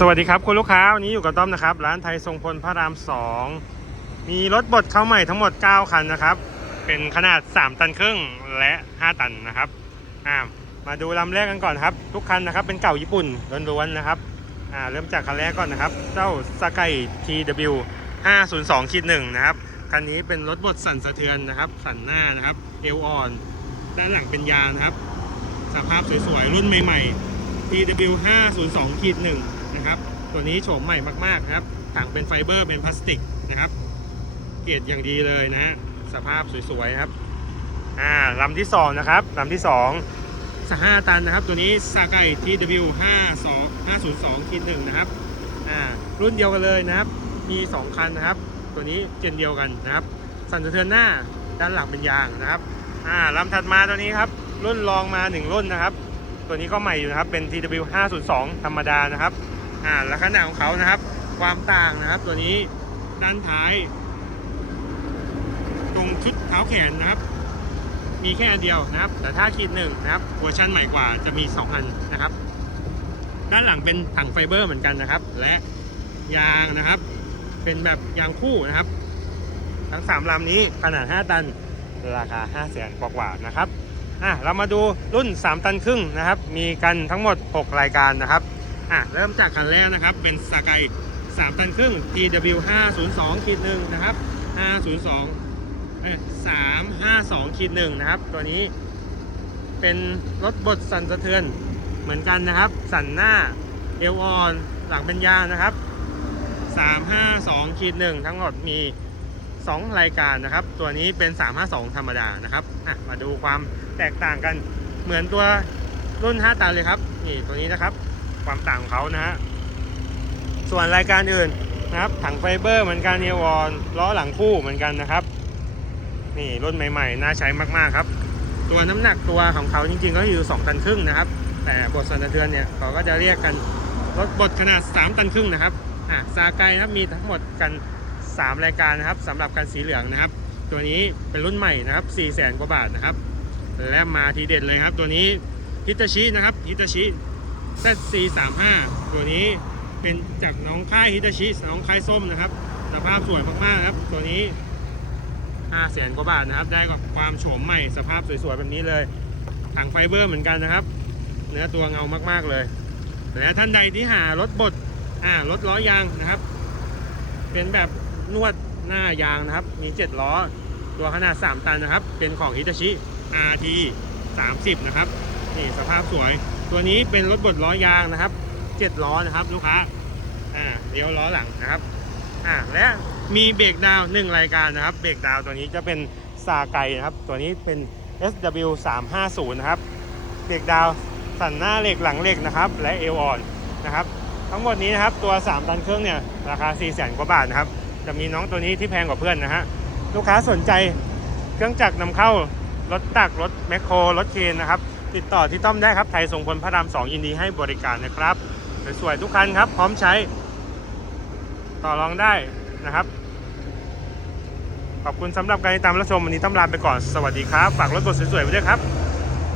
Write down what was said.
สวัสดีครับคุณลูกค้าวันนี้อยู่กับต้อมนะครับ ร้านไทยทรงพลพระรามสองมีรถบดเข้าใหม่ทั้งหมด 9 คันนะครับ เป็นขนาด 3 ตันครึ่งและ 5 ตันนะครับอ่ามาดูลำแรกกันก่อนครับ ทุกคันนะครับเป็นเก่าญี่ปุ่นล้วนๆนะครับอ่าเริ่มจากคันแรกก่อนนะครับ เจ้าสกาย TW 502คิดหนึ่งนะครับคันนี้เป็นรถบดสั่นสะเทือนนะครับสั่นหน้านะครับเอวอ่อนด้านหลังเป็นยางนะครับ สภาพสวยๆรุ่นใหม่ ๆ TW 502ขีดหนึ่ง นะครับ ตัวนี้โฉมใหม่มากๆครับ ถังเป็นไฟเบอร์เป็นพลาสติกนะครับ เกรดอย่างดีเลยนะ สภาพสวยๆครับ อ่าลำที่สองนะครับลำที่สองสห้าตันนะครับ ตัวนี้ซาไก TW 52 502ขีดหนึ่งนะครับ อ่ารุ่นเดียวกันเลยนะครับ มี 2 คันนะครับ ตัวนี้เจนเดียวกันนะครับ สั่นสะเทือนหน้าด้านหลังเป็นยางนะครับ อ่าลำถัดมาตัวนี้ครับ รุ่นรองมา 1 รุ่นนะครับ ตัวนี้ก็ใหม่อยู่นะครับ เป็น TW 502 ธรรมดานะครับ อ่าลักษณะของเขานะครับ ความต่างนะครับ ตัวนี้ด้านท้าย ตรงชุดเท้าแขนนะครับ มีแค่อันเดียวนะครับ แต่ถ้าขีดหนึ่งนะครับเวอร์ชันใหม่กว่าจะมี2อันนะครับ ด้านหลังเป็นถังไฟเบอร์เหมือนกันนะครับ และยางนะครับ เป็นแบบยางคู่นะครับ ทั้ง3ลำนี้ขนาด 5 ตันราคา 5 0 0แสนกว่าๆนะครับอะเรามาดูรุ่น 3 ตันครึ่งนะครับ มีกันทั้งหมด 6 รายการนะครับ อะเริ่มจากคันแรกนะครับ เป็นสกาย3ตันครึ่ง TW 502ขีดหนึ่งนะครับ 502เอ้ย352ขีดหนึ่งนะครับ ตัวนี้เป็นรถบดสั่นสะเทือนเหมือนกันนะครับ สั่นหน้าเอวออนหลังเป็นยางนะครับ 352ขีดหนึ่งทั้งหมดมี 2 รายการนะครับ ตัวนี้เป็น 352 ธรรมดานะครับอะมาดูความแตกต่างกันเหมือนตัวรุ่น 5 ตันเลยครับ นี่ตัวนี้นะครับ ความต่างของเขานะฮะส่วนรายการอื่นนะครับถังไฟเบอร์เหมือนกันเนวอนล้อหลังคู่เหมือนกันนะครับ นี่รุ่นใหม่ๆ น่าใช้มากๆครับ ตัวน้ำหนักตัวของเขาจริงๆ ก็อยู่ 2 ตันครึ่งนะครับ แต่บทสันสะเทือนเนี่ยเขาก็จะเรียกกันรถบทขนาด 3 ตันครึ่งนะครับอะซาไกนะครับมีทั้งหมดกัน 3 รายการนะครับสำหรับคันสีเหลืองนะครับ ตัวนี้เป็นรุ่นใหม่นะครับ4 0 0แสนกว่าบาทนะครับ และมาทีเด็ดเลยครับ ตัวนี้ฮิตาชินะครับฮิตาชิ ZC35 ตัวนี้เป็นจากน้องค่ายฮิตาชิน้องค่ายส้มนะครับสภาพสวยมากๆครับ ตัวนี้5แสนกว่าบาทนะครับ ได้กับความโฉมใหม่สภาพสวยๆแบบนี้เลยถังไฟเบอร์เหมือนกันนะครับ เนื้อตัวเงามากๆเลยและท่านใดที่หารถบดอ่ารถล้อยางนะครับ เป็นแบบนวดหน้ายางนะครับ มี 7 ล้อ ตัวขนาด 3 ตันนะครับ เป็นของฮิตาชิ RT 30 นะครับ นี่สภาพสวย ตัวนี้เป็นรถบดล้อยางนะครับ7ล้อนะครับลูกค้าอ่าเลี้ยวล้อหลังนะครับอ่าและมีเบรกดาวน์หนึ่งรายการนะครับ เบรกดาวน์ตัวนี้จะเป็นซาไกนะครับ ตัวนี้เป็น SW 350นะครับเบรกดาวน์สันหน้าเหล็กหลังเหล็กนะครับ และเอวอ่อนนะครับ ทั้งหมดนี้นะครับตัว 3 ตันเครื่องเนี่ยราคา 4 0 0แสนกว่าบาทนะครับ จะมีน้องตัวนี้ที่แพงกว่าเพื่อนนะฮะลูกค้าสนใจเครื่องจักรนำเข้ารถตักรถแมคโครรถเคนนะครับ ติดต่อที่ต้อมได้ครับไทยส่งผลพระรามสองยินดีให้บริการนะครับสวยๆทุกคันครับ พร้อมใช้ ต่อรองได้นะครับ ขอบคุณสำหรับการติดตามรับชมวันนี้ต้อมลาไปก่อนสวัสดีครับ ฝากรถกดสวยๆไว้ด้วยครับ